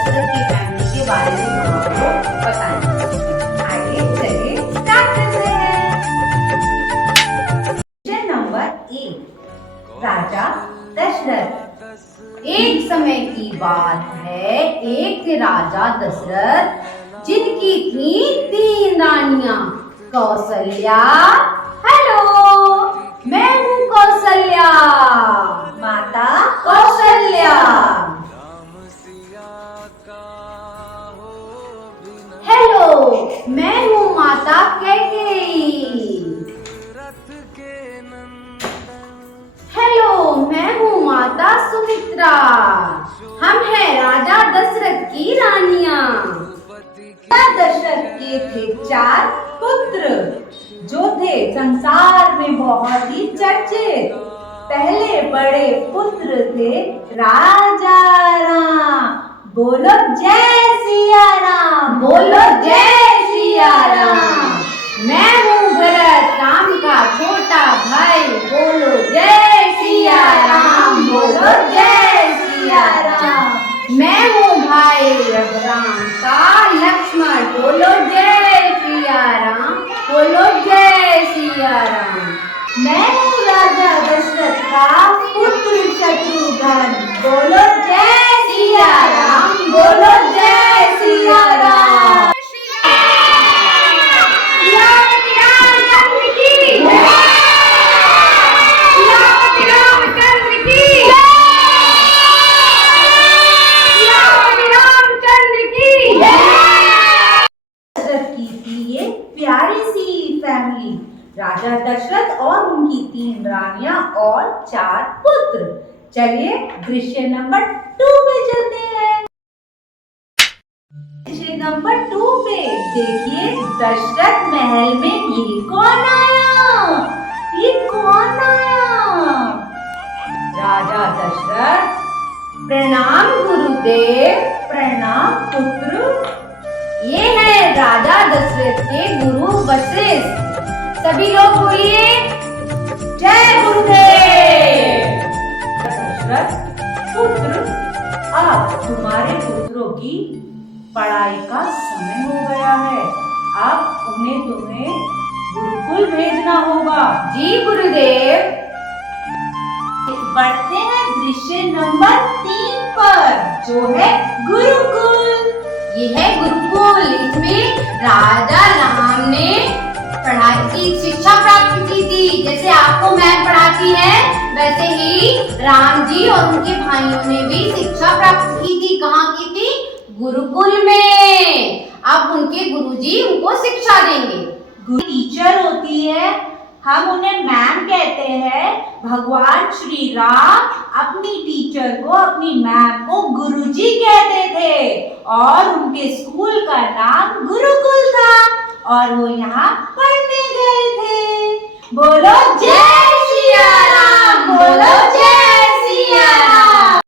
दशरथ की फैमिली के बारे में हम आपको बताएंगे। आइए चलिए स्टार्ट करते हैं। क्वेश्चन नंबर 1, राजा दशरथ। एक समय की बात है, एक थे राजा दशरथ जिनकी थी 3 रानियां। कौशल्या, हेलो, मैं हूँ कौशल्या, माता कौशल्या। हेलो, मैं हूँ माता कैकेयी। हेलो, मैं हूँ माता सुमित्रा। हम हैं राजा दशरथ की रानियां। दशरथ के थे 4 पुत्र जो थे संसार में बहुत ही चर्चित। पहले बड़े पुत्र थे राजा राम। बोलो जय सिया राम, बोलो जय सिया राम। मैं हूँ भरत, राम का छोटा भाई। बोलो जय सिया राम, बोलो जय सिया राम। मैं हूँ भाई रघुराम का लक्ष्मण। बोलो जय सिया राम, बोलो जय सिया राम। मैं हूँ राजा दशरथ का पुत्र शत्रुघ्न। बोलो जय सिया राम, बोलो जय सिया राम। राजा दशरथ और उनकी 3 रानियां और 4 पुत्र। चलिए दृश्य नंबर 2 पे चलते हैं। दृश्य नंबर 2 पे देखिए, दशरथ महल में ये कौन आया? ये कौन आया? राजा दशरथ। प्रणाम गुरुदेव, प्रणाम पुत्र। ये है राजा दशरथ के गुरु वशिष्ठ। सभी लोग बोलिए जय गुरुदेव। दशरथ पुत्र, अब तुम्हारे पुत्रों की पढ़ाई का समय हो गया है। अब उन्हें तुम्हें गुरुकुल भेजना होगा। जी गुरुदेव। बढ़ते हैं दृश्य नंबर 3 पर, जो है गुरुकुल। ये है गुरुकुल। इसमें राजा राम ने पढ़ाई की शिक्षा प्राप्त की थी। जैसे आपको मैम पढ़ाती है, वैसे ही राम जी और उनके भाइयों ने भी शिक्षा प्राप्त की थी। कहाँ की थी? गुरुकुल में। अब उनके गुरुजी उनको शिक्षा देंगे। गुरु टीचर होती है, हम उन्हें मैम कहते हैं। भगवान श्री राम अपनी टीचर को, अपनी मैम को गुरुजी कहते थे और उनके स्कूल का नाम गुरुकुल था और वो यहाँ पढ़ने गए थे। बोलो जय सिया राम, बोलो जय सिया राम।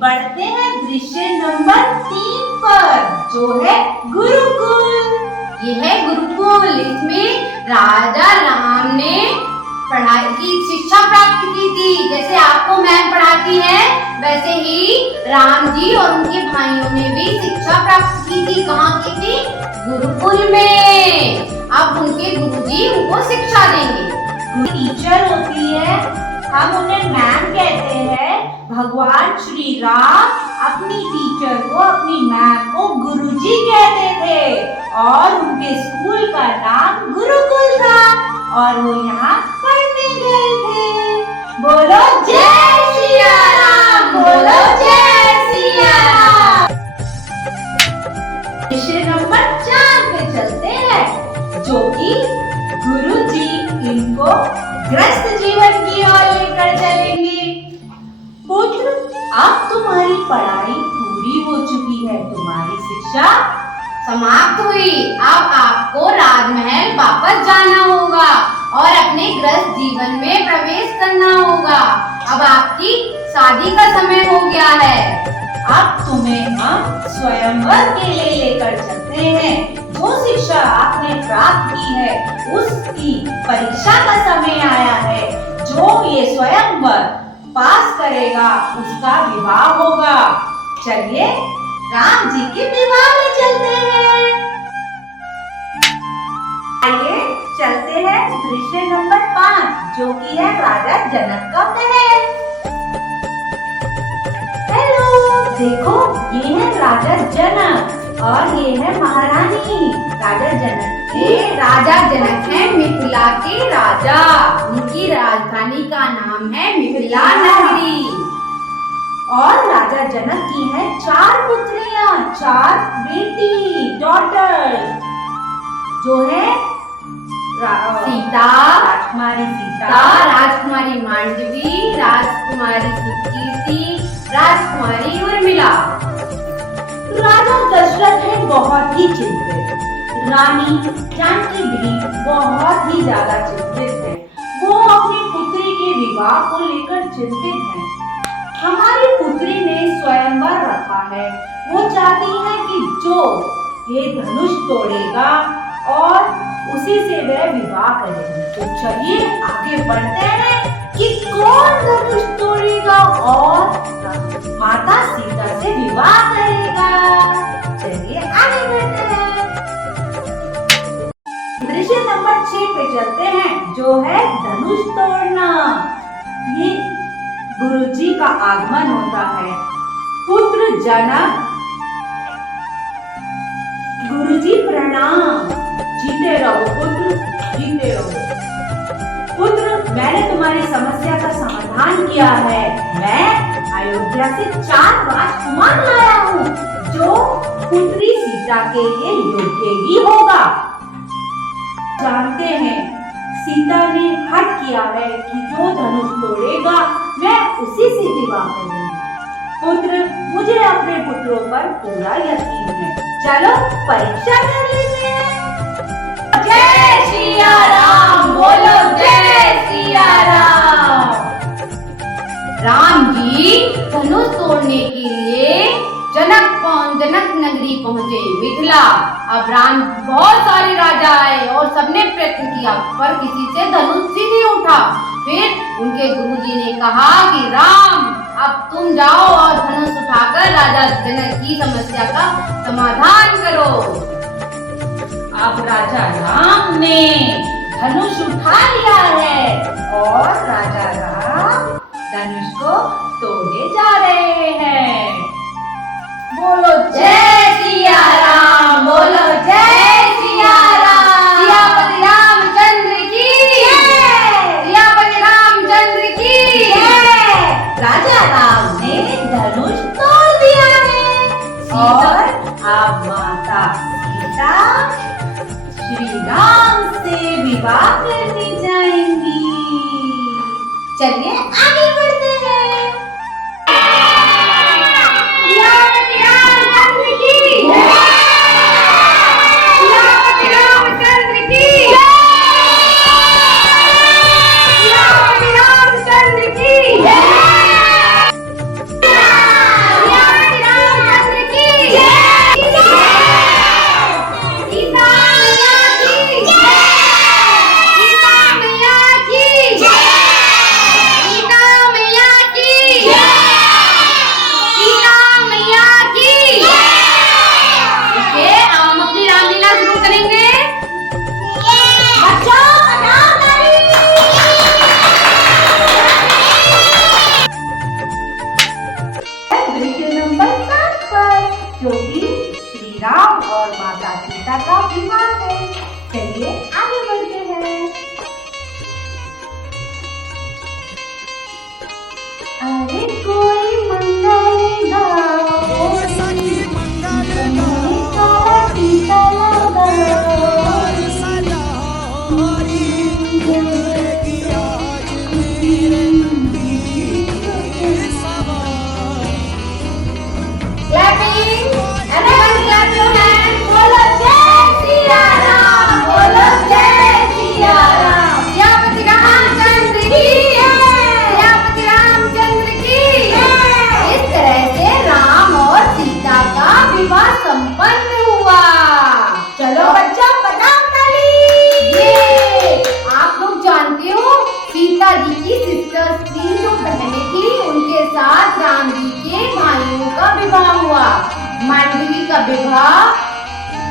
बढ़ते हैं दृश्य नंबर 3 पर, जो है गुरुकुल। ये है गुरुकुल। इसमें राजा राम ने पढ़ाई की शिक्षा प्राप्त की थी। जैसे आपको मैम पढ़ाती है, वैसे ही राम जी और उनके भाइयों ने भी शिक्षा प्राप्त की थी। कहाँ की थी? गुरुकुल में। अब उनके गुरुजी उनको शिक्षा देंगे। टीचर होती है, हम उन्हें मैम कहते हैं। भगवान श्री राम अपनी टीचर को, अपनी मैम को गुरुजी कहते थे और उनके स्कूल का नाम गुरुकुल था और वो यहाँ पढ़ने गए थे। बोलो जय सिया राम, बोलो जय सिया राम। दृश्य नंबर 4 पे चलते हैं, जो कि गुरुजी इनको ग्रस्त जीवन की ओर लेकर चलेंगे। पुत्र, अब तुम्हारी पढ़ाई पूरी हो चुकी है, तुम्हारी शिक्षा समाप्त हुई। अब आपको राजमहल वापस जाना होगा और अपने गृहस्थ जीवन में प्रवेश करना होगा। अब आपकी शादी का समय हो गया है। अब तुम्हें हम स्वयंवर के लिए लेकर चलते हैं। जो शिक्षा आपने प्राप्त की है, उसकी परीक्षा का समय आया है। जो ये स्वयंवर पास करेगा, उसका विवाह होगा। चलिए राम जी के विवाह में चलते हैं। आइए चलते हैं दृश्य नंबर 5 जो कि है राजा जनक का महल। हेलो, देखो ये है राजा जनक और ये है महारानी। राजा जनक है मिथिला के राजा। उनकी राजधानी का नाम है मिथिला नगरी। और राजा जनक की है 4 पुत्रियां, 4 बेटी, डॉटर, जो है सीता, राजकुमारी मांडवी, राजकुमारी सुकीर्ति, राजकुमारी उर्मिला। राजा दशरथ है बहुत ही चिंतित। रानी जानकी भी बहुत ही ज्यादा चिंतित है। वो अपनी पुत्री के विवाह को लेकर चिंतित है। हमारी पुत्री ने स्वयंवर रखा है। वो चाहती है कि जो ये धनुष तोड़ेगा और उसी से वह विवाह करेगी। तो चलिए आगे बढ़ते हैं कि कौन धनुष तोड़ेगा और माता सीता से विवाह करेगा। चलिए आगे बढ़ते हैं। दृश्य नंबर 6 पे चलते हैं जो है धनुष तोड़ना। ये गुरुजी का आगमन होता है। पुत्र जनक, गुरुजी प्रणाम। जीते रहो पुत्र, जीते रहो। पुत्र, मैंने तुम्हारी समस्या का समाधान किया है। मैं अयोध्या से 4 राजकुमार लाया हूँ जो पुत्री सीता के लिए योग्य ही होगा। जानते हैं सीता ने हट किया है कि जो धनुष तोड़ेगा मैं उसी से विवाह करूंगी। पुत्र, मुझे अपने पुत्रों पर पूरा यकीन है। चलो परीक्षा कर लेते हैं। जय सिया राम, बोलो जय सिया राम। राम जी धनुष तोड़ने के लिए जनक नगरी पहुँचे, मिथिला। अब राम बहुत सारे राजा आए और सबने प्रयत्न किया पर किसी से धनुष ही नहीं उठा। फिर उनके गुरुजी ने कहा कि राम अब तुम जाओ और धनुष उठाकर राजा जनक की समस्या का समाधान करो। अब राजा राम ने धनुष उठा लिया है और राजा राम धनुष को तोड़े जा रहे हैं। बोलो जय सिया राम, बोलो जय सिया राम। सियापति रामचंद्र की जय, सियापति रामचंद्र की जय। राजा राम ने धनुष तोड़ दिया है और अब माता सीता श्री राम से विवाह करने जाएंगी। चलिए आगे बढ़ते हैं। जो कि श्री राम और माता सीता का विवाह है। चलिए आगे बढ़ते हैं। अरे कोई मंगल गाओ, Sita Clapping, everyone clap your hands. बोलो जय सिया राम, बोलो मांडवी का विवाह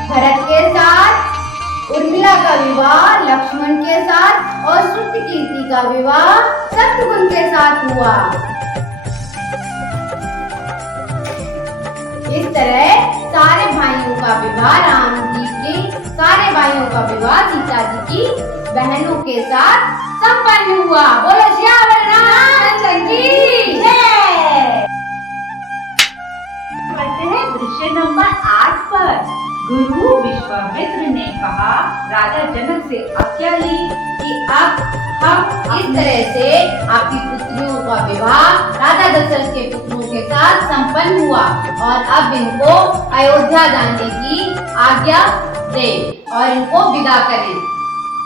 भरत के साथ, उर्मिला का विवाह लक्ष्मण के साथ और श्रुतकीर्ति का विवाह शत्रुघ्न के साथ हुआ। इस तरह सारे भाइयों का विवाह राम जी के सारे भाइयों का विवाह सीता जी की बहनों के साथ संपन्न हुआ। बोलो श्यावर रामचंद्र की जय। बढ़ते हैं दृश्य नंबर 8 पर। गुरु विश्वामित्र ने कहा राजा जनक से आज्ञा ली कि अब हम इस तरह से आपकी पुत्रियों का विवाह राजा दशरथ के पुत्रों के साथ संपन्न हुआ और अब इनको अयोध्या जाने की आज्ञा दे और इनको विदा करें।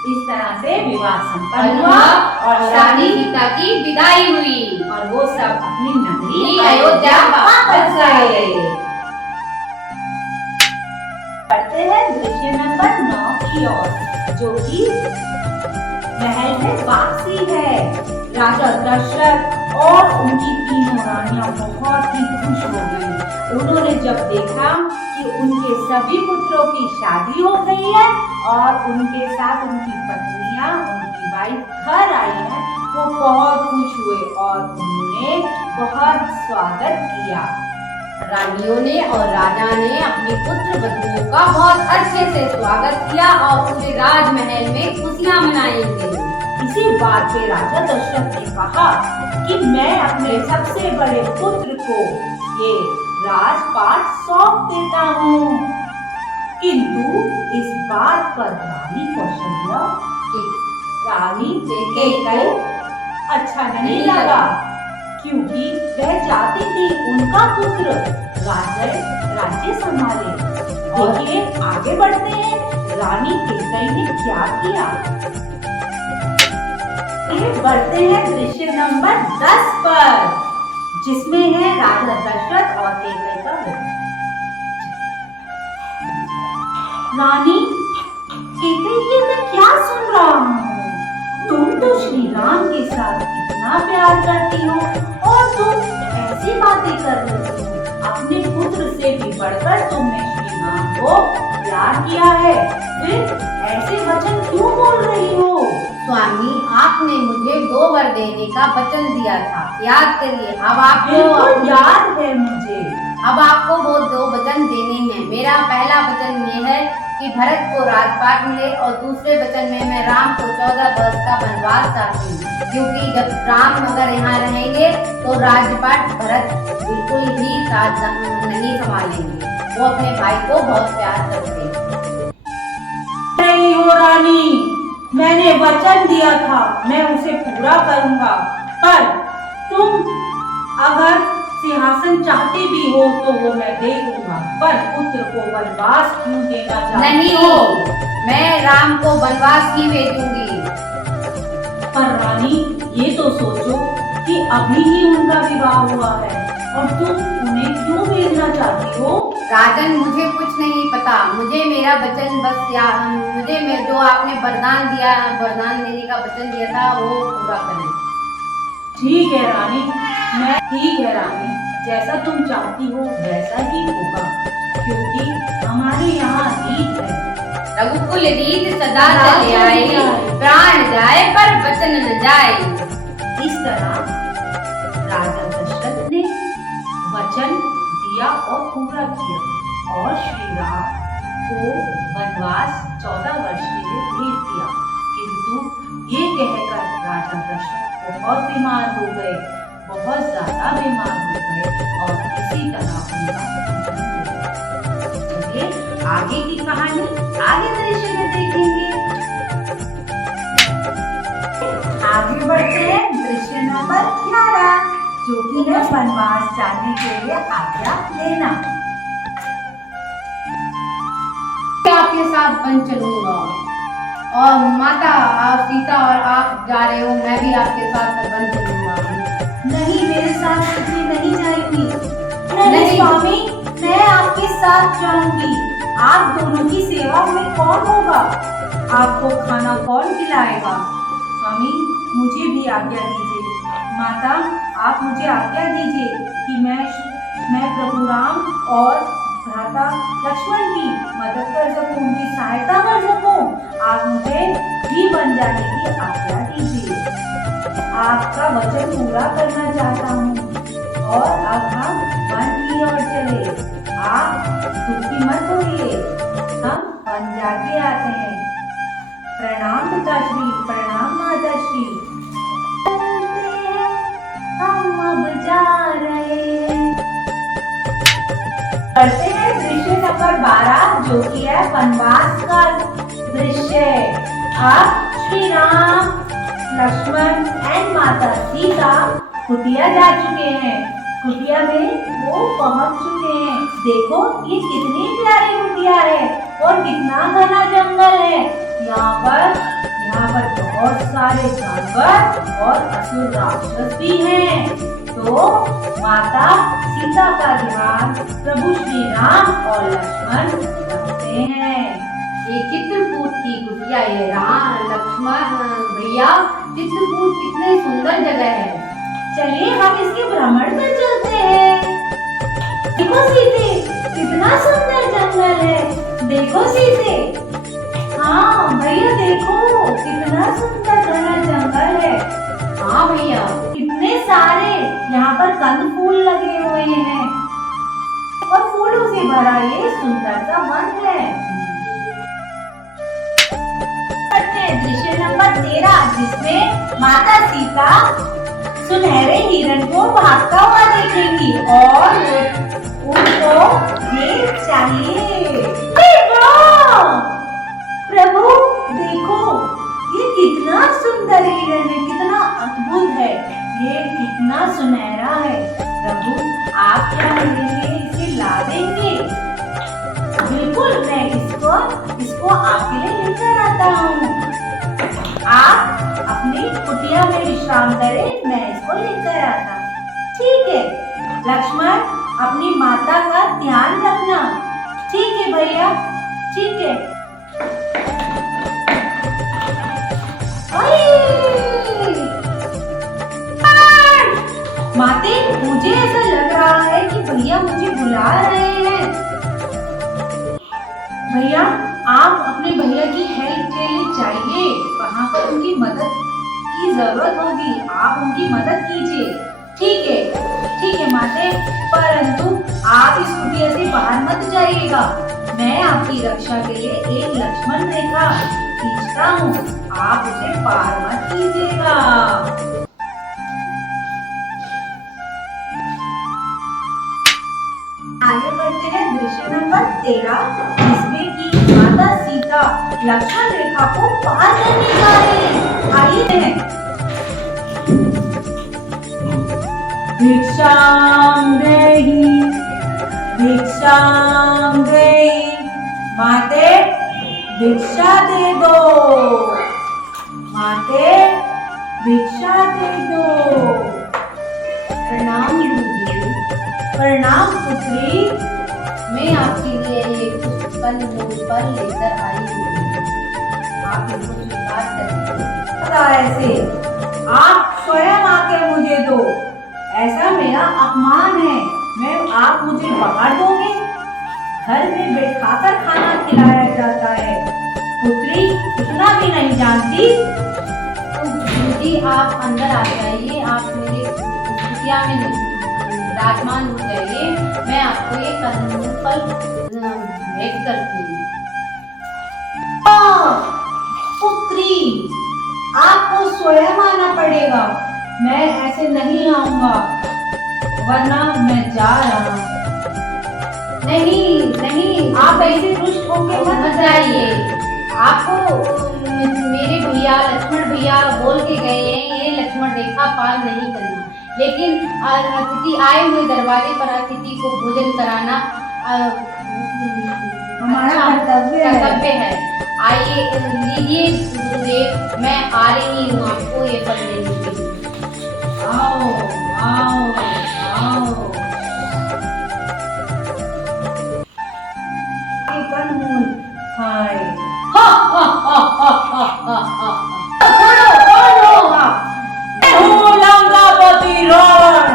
इस तरह से विवाह संपन्न हुआ और रानी सीता की विदाई हुई और वो सब अपनी नगरी अयोध्या वापस आए। बढ़ते हैं दृश्य नंबर 9 की ओर, जो कि महल में वापसी है। राजा दशरथ और उनकी तीनों रानियां बहुत ही खुश हो गई। उन्होंने जब देखा कि उनके सभी पुत्रों की शादी हो गई है और उनके साथ उनकी पत्नियां, उनकी वाइफ घर आई है, वो बहुत खुश हुए और उन्होंने बहुत स्वागत किया। रानियों ने और राजा ने अपने पुत्र वधुओं का बहुत अच्छे से स्वागत किया और पूरे राजमहल में खुशियां मनाई गई। इसी बात पे राजा दशरथ ने कहा कि मैं अपने सबसे बड़े पुत्र को ये राजपाट सौंप देता हूँ। किंतु इस बात पर रानी कौशल्या रानी कैकेयी को अच्छा नहीं लगा, क्योंकि वह चाहती थी उनका पुत्र राज्य संभाले। देखिए आगे बढ़ते हैं रानी कैकेयी ने क्या किया। बढ़ते हैं दृश्य नंबर 10 पर, जिसमें है राजा दशरथ और कैकेयी का विवाह। रानी कैकेयी, मैं क्या सुन रहा हूँ? तुम तो श्री राम के साथ इतना प्यार करती हो और तुम ऐसी बातें कर रही हो। अपने पुत्र से भी बढ़कर तुमने श्री राम को प्यार किया है, फिर ऐसे वचन क्यों बोल रही हो? स्वामी, आपने मुझे 2 वर देने का वचन दिया था, याद करिए। अब आपको याद है मुझे। अब आपको वो 2 वचन देने हैं। मेरा पहला वचन ये है कि भरत को राजपाट मिले और दूसरे वचन में मैं राम को 14 वर्ष का वनवास चाहती हूँ, क्योंकि जब राम अगर यहाँ रहेंगे तो राजपाट भरत बिल्कुल भी राज नहीं संभालेंगे। वो अपने भाई को बहुत प्यार करते हैं। नहीं हो रानी, मैंने वचन दिया था, मैं उसे पूरा करूंगा। पर तुम अगर सिंहासन चाहते भी हो तो वो मैं दे दूंगा, पर पुत्र को वनवास क्यों देना चाहती हो? नहीं, मैं राम को वनवास ही भेजूंगी। पर रानी, ये तो सोचो कि अभी ही उनका विवाह हुआ है और तुम उन्हें क्यों भेजना चाहती हो? राजन, मुझे कुछ नहीं पता। मुझे मेरा वचन बस मुझे जो आपने वरदान देने का वचन दिया था वो पूरा करें। ठीक है रानी, जैसा तुम चाहती हो वैसा ही होगा, क्योंकि हमारे यहाँ रीत है, रघुकुल रीत सदा चले आए, प्राण जाए पर वचन न जाए। इस तरह राजा दशरथ ने वचन दिया और पूरा किया और श्री राम को वनवास 14 वर्ष के लिए भेज दिया। किंतु ये कहकर राजा दशरथ बहुत बीमार हो गए, बहुत ज्यादा बीमार हो गए और इसी तरह उनका चलिए आगे की कहानी आगे दृश्य में देखेंगे। आगे बढ़ते हैं दृश्य नंबर 11, जो कि है वनवास जाने के लिए आज्ञा लेना। आपके साथ वन चलूंगा और माता आप सीता और आप जा रहे हो, मैं भी आपके साथ वन चलूंगा। नहीं, मेरे साथ तुझे नहीं जाएगी। नहीं स्वामी, मैं आपके साथ जाऊंगी। आप दोनों की सेवा में कौन होगा? आपको खाना कौन खिलाएगा? स्वामी, मुझे भी आज्ञा दीजिए। माता, आप मुझे आज्ञा दीजिए कि मैं प्रभु राम और माता लक्ष्मण की मदद कर सकूं, उनकी सहायता कर सकूं, आप मुझे भी बन जाने की आज्ञा दीजिए। आपका वचन पूरा करना चाहता हूँ और अब हम वन की ओर चले। आप दुखी मत होइए, हम वन जाके आते हैं। प्रणाम पिताश्री, प्रणाम माताश्री। हम अब जा रहे हैं। करते हैं दृश्य नंबर 12, जो कि है वनवास का दृश्य। अब श्री राम, लक्ष्मण एंड माता सीता कुटिया जा चुके हैं। कुटिया में वो पहुंच चुके हैं। देखो ये कितनी प्यारी कुटिया है और कितना घना जंगल है। यहाँ पर बहुत सारे जानवर और असुर राक्षस भी हैं। तो माता सीता का ध्यान प्रभु श्री राम और लक्ष्मण रखते हैं। ये चित्रकूट की कुटिया, ये राम लक्ष्मण भैया, चित्रकूट कितने सुंदर जगह है। चलिए हम इसके भ्रमण पर चलते हैं। देखो सीते, कितना सुंदर जंगल है। देखो सीते, हाँ भैया देखो कितना सुंदर घना जंगल है। हाँ भैया, कितने सारे यहाँ पर कंद फूल लगे हुए हैं और फूलों से भरा ये सुंदर सा वन है। दृश्य नंबर 13, जिसमें माता सीता सुनहरे हिरण को भागता हुआ देखेंगी और उनको ये चाहिए। प्रभु देखो ये कितना सुंदर हिरण है, कितना अद्भुत है, ये कितना सुनहरा है। प्रभु आप क्या करेंगे, इसे ला देंगे? बिल्कुल, मैं इसको आपके लिए लेकर आता हूँ। आप अपनी कुटिया में विश्राम करें, मैं इसको लेकर आता हूँ। ठीक है लक्ष्मण, अपनी माता का ध्यान रखना। ठीक है भैया, ठीक है। माते, मुझे ऐसा लग रहा है कि भैया मुझे बुला रहे हैं। भैया आप अपने भैया की हेल्प के लिए जाइए, वहाँ पर उनकी मदद की जरूरत होगी, आप उनकी मदद कीजिए। ठीक है माते, परंतु आप इस कुटिया से बाहर मत जाइएगा। मैं आपकी रक्षा के लिए एक लक्ष्मण रेखा खींचता हूँ, आप उसे पार मत कीजिएगा। आगे बढ़ते हैं दृश्य नंबर 13, जिसमें कि माता सीता लक्ष्मण रेखा को पार करने जा रहे हैं। आइए भिक्षाम देहि, भिक्षाम देहि, माते भिक्षा दे दो, माते भिक्षा दे दो। प्रणाम गुरुजी। प्रणाम पुत्री, मैं आपके लिए एक फल पर लेकर आई हूँ, आप इसको स्वीकार करें। पता ऐसे आप स्वयं आके मुझे दो, ऐसा मेरा अपमान है। आप मुझे बाहर दोगे? घर में बैठाकर खाना खिलाया जाता है। पुत्री इतना भी नहीं जानती। तो गुरुजी आप अंदर आ जाइए, आप मेरे कुटिया में विराजमान हो जाइए, मैं आपको ये कंदमूल फल भेंट करती हूँ। पुत्री आपको स्वयं आना पड़ेगा, मैं ऐसे नहीं आऊंगा, वरना मैं जा रहा हूँ। नहीं, आप ऐसे रुष्ट होके मत जाइए। आपको मेरे भैया लक्ष्मण भैया बोल के गए हैं ये लक्ष्मण रेखा पार नहीं करना, लेकिन अतिथि आए हुए दरवाजे पर अतिथि को भोजन कराना हमारा कर्तव्य है। आइए लीजिए गुरुदेव, मैं आ रही हूँ आपको ये फल देने के लिए। आओ आओ आओ। कंदमूल खाए। हा हा हा हा हा हा हा। कौन हो आप? लंकापति रावण।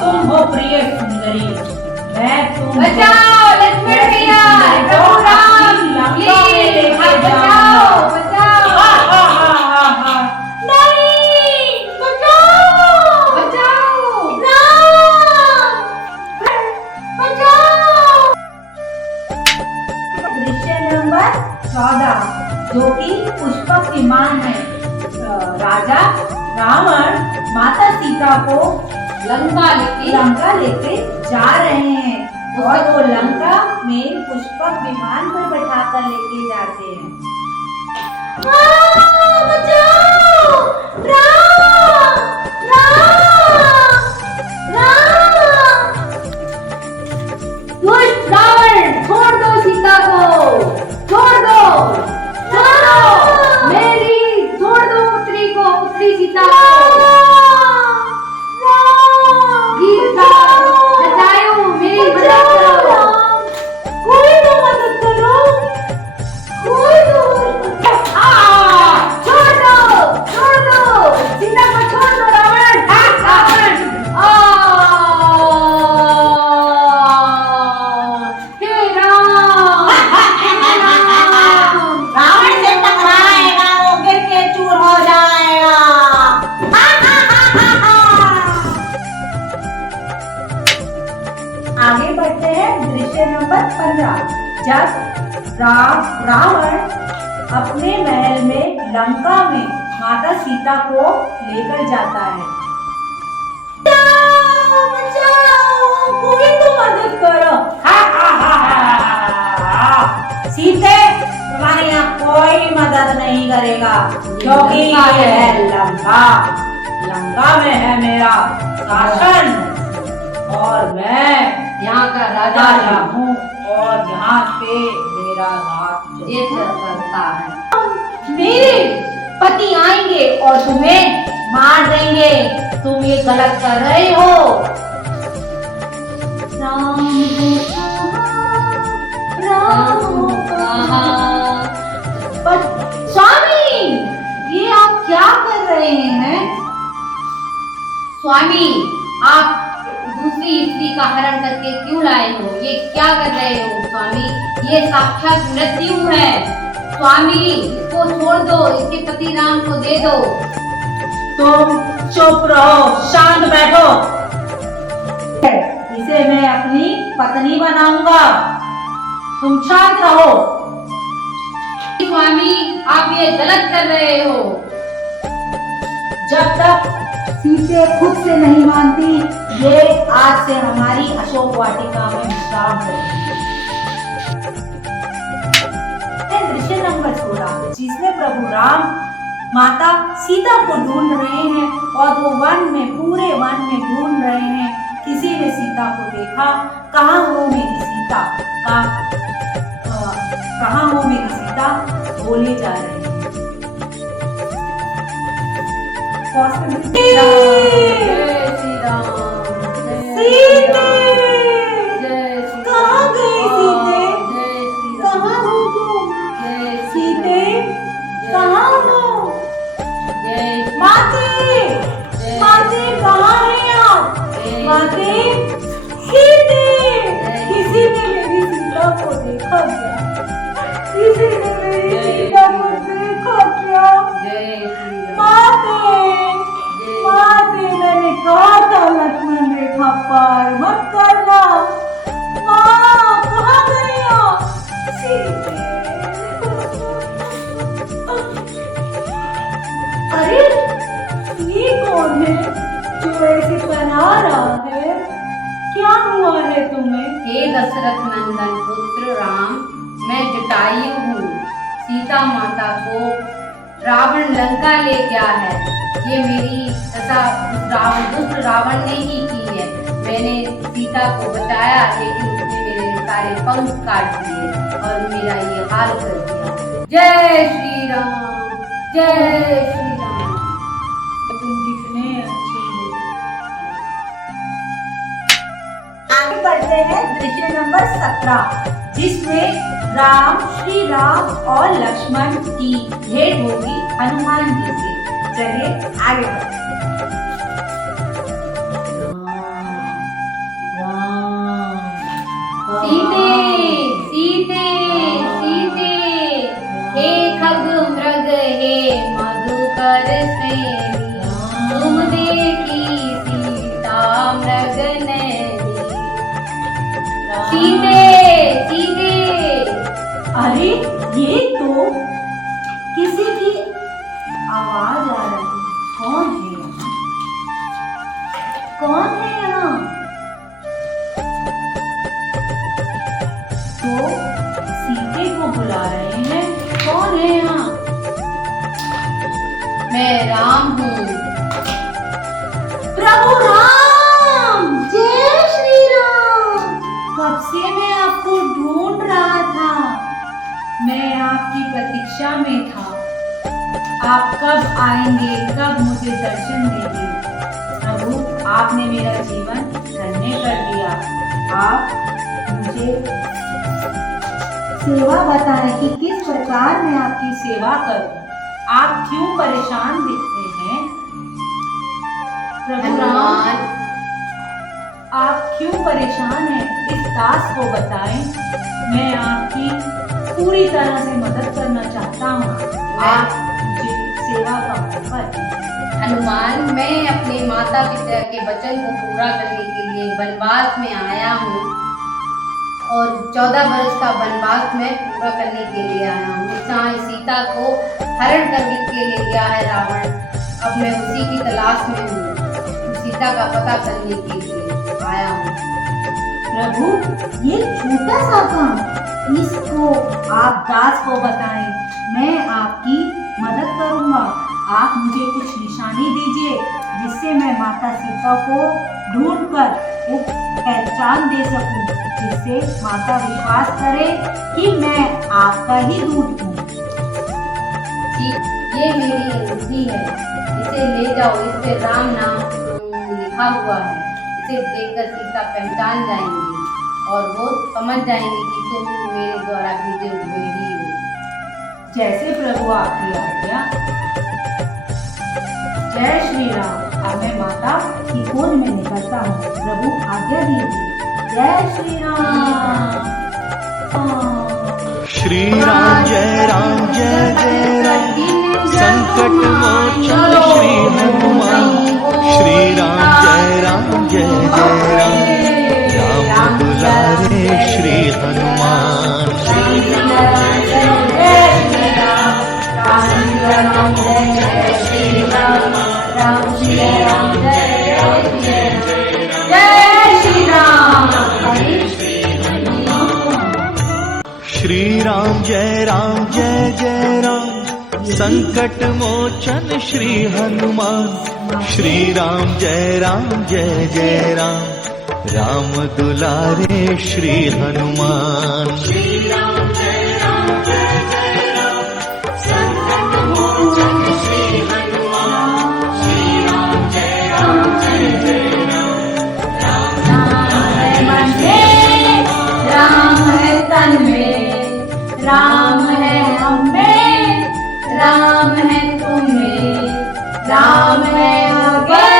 तुम हो प्रिय सुंदरी, मैं तुम बचाओ लक्ष्मण भैया, प्रभु राम, प्लीज बचाओ बचाओ। नहीं, बचाओ बचाओ राम, बचाओ। दृश्य नंबर 14 जो कि पुष्पक विमान है। राजा रावण माता सीता को लंका लेके जा रहे हैं और वो लंका में पुष्पक विमान पर बैठा कर लेके जाते हैं। बचाओ! राम! राम! राम! दुष्ट रावण, छोड़ दो सीता को, छोड़ दो मेरी, छोड़ दो पुत्री को, पुत्री सीता को। गीता, बचाओ मेरी मदद करो, कोई तो मदद करो, कोई तो छोड़ दो सीता को, छोड़ दो रावण, रावण। हे राम, रावण से टकराएगा वो गिर के चूर हो जाएगा। आगे बढ़ते हैं दृश्य नंबर 15 जब रावण अपने महल में लंका में माता सीता को लेकर जाता है। बचाओ, कोई तो मदद करो। सीते, तुम्हारे यहाँ कोई मदद नहीं करेगा क्योंकि ये है लंका में है मेरा शासन और मैं यहाँ का राजा हूँ और यहाँ पे मेरा राज ये करता है। मेरे पति आएंगे और तुम्हें मार देंगे, तुम ये गलत कर रहे हो। पर स्वामी, ये आप क्या कर रहे हैं? स्वामी, आप दूसरी स्त्री का हरण करके क्यों लाए हो? ये क्या कर रहे हो स्वामी? ये साक्षात मृत्यु है। स्वामी, इसको छोड़ दो, इसके पति राम को दे दो। तुम चुप रहो, शांत बैठो। इसे मैं अपनी पत्नी बनाऊंगा, तुम शांत रहो। स्वामी, आप ये गलत कर रहे हो। जब तक सीते खुद से नहीं मानती, ये आज से हमारी अशोक वाटिका में विश्राम करेगी। दृश्य नंबर 16 जिसमें प्रभु राम माता सीता को ढूंढ रहे हैं और वो पूरे वन में ढूंढ रहे हैं। किसी ने सीता को देखा, कहाँ हो मेरी सीता, कहाँ हो मेरी सीता, बोले जा रहे हैं। कहाँ गई सीते? कहाँ हो तुम? सीते, कहाँ हो? माते, माते कहाँ हैं आप? माते, सीते, किसी ने मेरी सीता को देखा क्या? किसी ने मेरी सीता को देखा क्या? माते, माते, मैंने कहा था लक्ष्मण रेखा पार मत करना। माँ, कहाँ गई आप? सीते। अरे, ये कौन है जो ऐसे बना रहा है? क्या हुआ है तुम्हें? हे दशरथ नंदन पुत्र राम, मैं जटायु हूँ। सीता माता को रावण लंका ले गया है। ये मेरी दुष्ट रावण ने ही की है। मैंने सीता को बचाया, लेकिन उसने मेरे सारे पंख काट दिए और मेरा ये हाल कर दिया। जय श्री राम, जय श्री राम। तुम कितने अच्छे हो। आगे बढ़ते हैं दृश्य नंबर 17 जिसमें श्री राम और लक्ष्मण की भेंट होगी हनुमान जी से। चलिए आगे बढ़ते हैं। राम, सीते सीते। अरे ये तो किसी की आवाज आ रही है। कौन है यहाँ? कौन है यहाँ? तो सीते को बुला रहे हैं। कौन है यहाँ? मैं राम हूँ। प्रभु राम, जय श्री राम। कब से मैं आपको ढूंढ रहा था। मैं आपकी प्रतीक्षा में था। आप कब आएंगे, कब मुझे दर्शन देंगे। प्रभु आपने मेरा जीवन धन्य कर दिया। आप मुझे सेवा बताएं कि किस प्रकार मैं आपकी सेवा करूं। आप क्यों परेशान दिखते हैं? प्रभु राम, हनुमान, आप क्यों परेशान हैं? इस दास को बताएं। मैं आपकी पूरी तरह से मदद करना चाहता हूँ। आप मुझे सेवा का मौका दें। हनुमान, मैं अपने माता पिता के वचन को पूरा करने के लिए वनवास में आया हूँ और 14 वर्ष का वनवास मैं पूरा करने के लिए आया हूँ। जहाँ सीता को हरण करने के लिए गया है रावण, अब मैं उसी की तलाश में हूँ। सीता का पता करने के लिए आया हूँ। प्रभु ये छोटा सा काम, इसको आप दास को बताएं। मैं आपकी मदद करूंगा। आप मुझे कुछ निशानी दीजिए जिससे मैं माता सीता को ढूंढकर एक पहचान दे सकूं, जिससे माता विश्वास करे कि मैं आपका ही दूत हूँ। ये मेरी अंगूठी है, इसे ले जाओ। इस पे राम नाम लिखा हुआ है। इसे देखकर सीता पहचान जाएंगी और वो समझ जाएंगे कि तुम मेरे द्वारा भेजे हुए ही हो। जैसे प्रभु आपकी आज्ञा। जय श्री राम। अब मैं माता की खोज में निकलता हूँ। प्रभु आज्ञा दीजिए। जय श्री राम। श्री राम जय राम जय जय राम। संकट मोचन श्री हनुमान। श्री राम जय राम जय जय राम। राम दुलारे श्री हनुमान। श्री राम जय श्री राम। राम जय श्री राम। राम श्री राम जय जय श्री राम। श्री राम जय राम जय जय राम। संकट मोचन श्री हनुमान। श्री राम जय जय राम। राम दुलारे श्री हनुमान। श्री राम जय जय राम। संकट मोचन श्री हनुमान। श्री राम जय जय राम। राम है राम है तन में, राम है हम में, राम है तुम में, राम है आगे,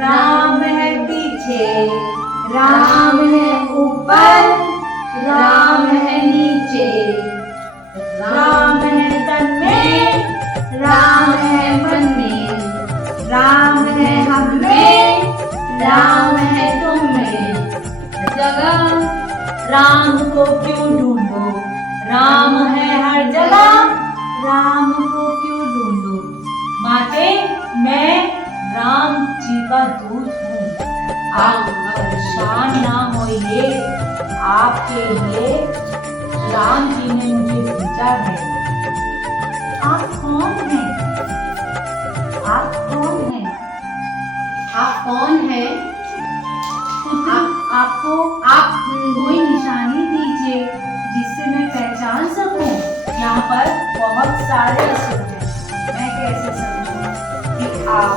राम है पीछे, राम है ऊपर, राम है नीचे, राम है तन में, राम है मन में, राम है हम में, राम है तुम में। जगह राम को क्यों ढूंढो, राम है हर जगह, राम को क्यों ढूंढो। माते, मैं राम जी का दूत हूँ। आप परेशान ना होइए, आपके लिए राम जी ने मुझे भेजा है। आप कौन हैं? आप कौन हैं? आप कौन हैं? आपको आप कोई निशानी दीजिए जिससे मैं पहचान सकूं। यहाँ पर बहुत सारे असुर हैं, मैं कैसे समझूं कि आप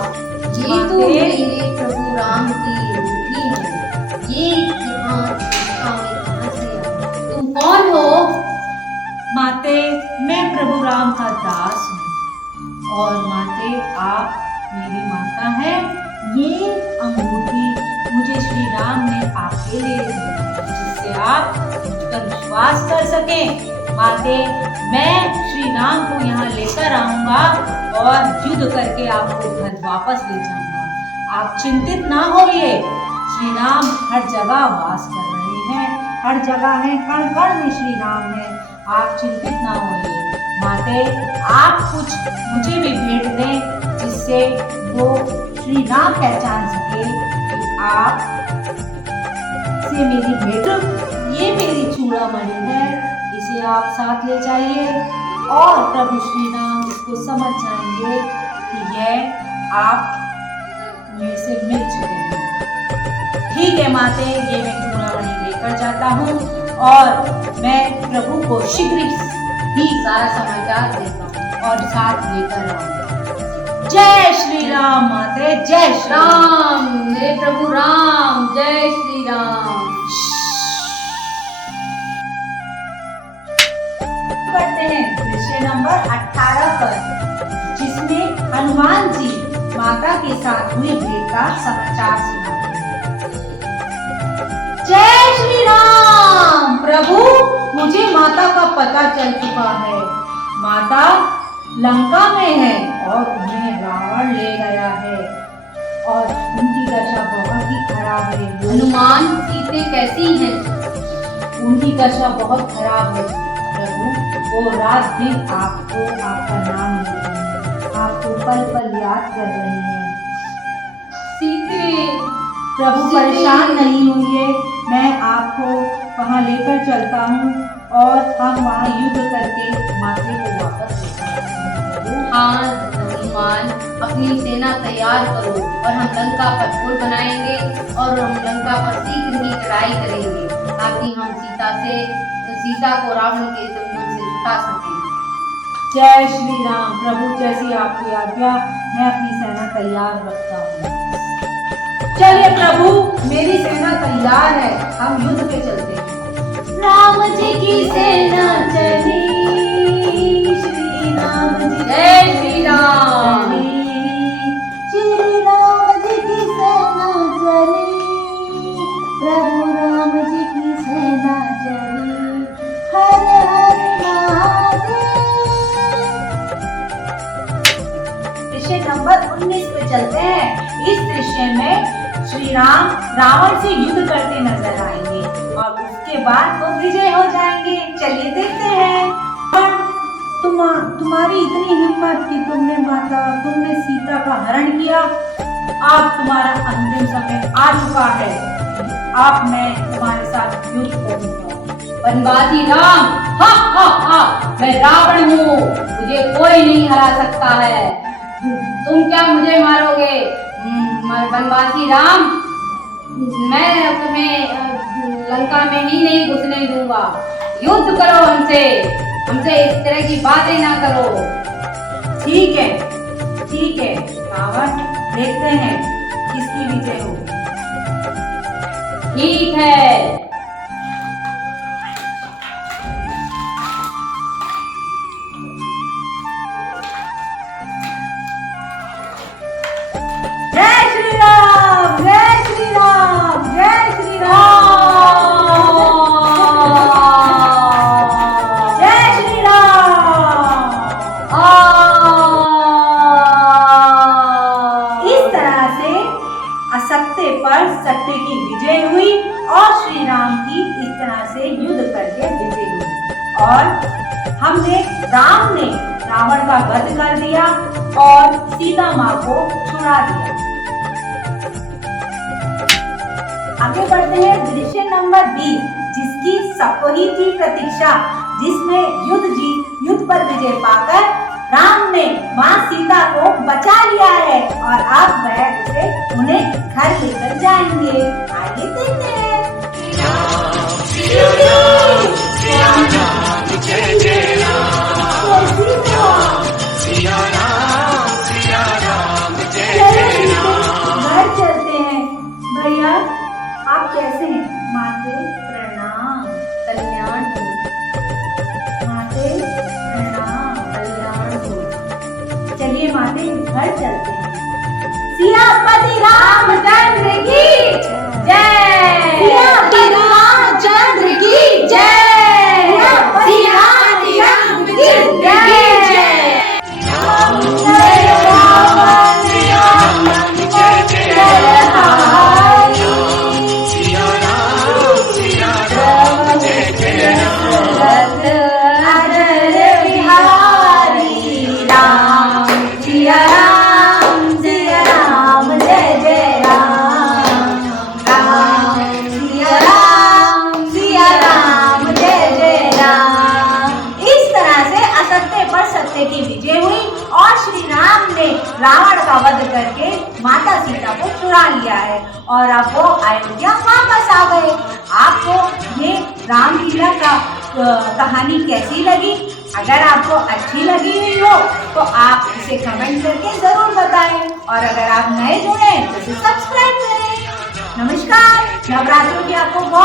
ये तो मेरे प्रभु राम की अंगूठी है। ये यहाँ कहाँ से आई? तुम कौन हो? माते, मैं प्रभु राम का दास हूँ और माते आप मेरी माता हैं। ये अंगूठी मुझे श्री राम ने आपके लिए दी, जिससे आप मुझ पर विश्वास कर सकें। माते, मैं श्री राम को यहाँ लेकर आऊंगा और युद्ध करके आपको घर वापस ले जाऊंगा। आप चिंतित ना होइए, श्री राम हर जगह वास कर रहे हैं, हर जगह है, कण कण में श्री राम है। आप चिंतित ना होइए। माते, आप कुछ मुझे भी भेंट दें जिससे वो श्री राम पहचान सके कि आप से मेरी भेंट। ये मेरी चूड़ामणि है, इसे आप साथ ले जाइए और प्रभु श्री राम इसको समझ जाएंगे कि यह आप मेरे से मिल चुके हैं। ठीक है माते, ये मैं चूड़ामणि लेकर जाता हूँ और मैं प्रभु को शीघ्र ही सारा समाचार देता हूँ और साथ लेकर आऊंगा। जय श्री राम माते, जय श्री राम, मेरे प्रभु राम, जय श्री राम। करते हैं दृश्य नंबर 18 पर, जिसमें हनुमान जी माता के साथ हुई भेंट का समाचार सुनाते हैं। जय श्री राम। प्रभु, मुझे माता का पता चल चुका है। माता लंका में है और उन्हें रावण ले गया है और उनकी दशा बहुत ही खराब है। हनुमान, सीते कैसी हैं? उनकी दशा बहुत खराब है प्रभु। वो रात दिन आपको, आपका नाम लेते हैं, आपको पल पल याद कर रही हैं। सीते, प्रभु परेशान नहीं होइए, मैं आपको वहाँ लेकर चलता हूँ और हम वहाँ युद्ध करके माते को वापस लेकर आएंगे। हाँ हनुमान, अपनी सेना तैयार करो और हम लंका पर पुल बनाएंगे और हम लंका पर शीघ्र ही चढ़ाई करेंगे ताकि हम सीता को रावण के दुश्मन से छुड़ा सकें। जय श्री राम। प्रभु, जैसी आपकी आज्ञा, मैं अपनी सेना तैयार रखता हूँ। चलिए प्रभु, मेरी सेना तैयार है, हम युद्ध पे चलते हैं। राम जी की सेना चली, श्री राम जी, जय श्री राम। श्री राम जी की सेना चली, प्रभु राम जी की सेना चली, हर हर महादेव। दृश्य नंबर 19 पे चलते हैं। इस दृश्य में श्री राम रावण से युद्ध करते नजर आएंगे और उसके बाद वो विजय हो जाएंगे। चलिए देखते हैं। पर तुम्हारी इतनी हिम्मत कि तुमने सीता का हरण किया। अब तुम्हारा अंतिम समय आ चुका है। अब मैं तुम्हारे साथ युद्ध करूंगा। वनवासी राम, हा हा हा, मैं रावण हूँ, मुझे कोई नहीं हरा सकता है। तुम क्या मुझे मारोगे? वनवासी राम, मैं तुम्हें लंका में ही नहीं घुसने दूंगा। युद्ध करो हमसे इस तरह की बातें ना करो। ठीक है रावण, देखते हैं किसकी विजय हो। ठीक है। जय श्री राम, जय श्री राम, जय श्री राम, जय श्री राम। इस तरह से असत्य पर सत्य की विजय हुई और श्री राम की इस तरह से युद्ध करके विजय हुई और राम ने रावण का वध कर दिया और सीता माँ को छुड़ा दिया। आगे बढ़ते हैं दृश्य नंबर 20, जिसकी सबको ही थी प्रतीक्षा, जिसमें युद्ध पर विजय पाकर राम ने माँ सीता को बचा लिया है और अब वह उन्हें घर लेकर जाएंगे। आगे देखते हैं। घर चलते हैं। भैया, आप कैसे हैं? माते प्रणाम। कल्याण हो। माते प्रणाम। कल्याण हो। चलिए माते, घर चलते हैं। सियापति रामचंद्र की जय। सियापति रामचंद्र की जय। सियापति रामचंद्र की जय। रावण का वध करके माता सीता को चुरा लिया है और अब वो अयोध्या वापस आ गए। आपको ये रामलीला का कहानी कैसी लगी? अगर आपको अच्छी लगी हुई हो तो आप इसे कमेंट करके जरूर बताएं और अगर आप नए जुड़े तो इसे सब्सक्राइब करें। नमस्कार, नवरात्रों की आपको बहुत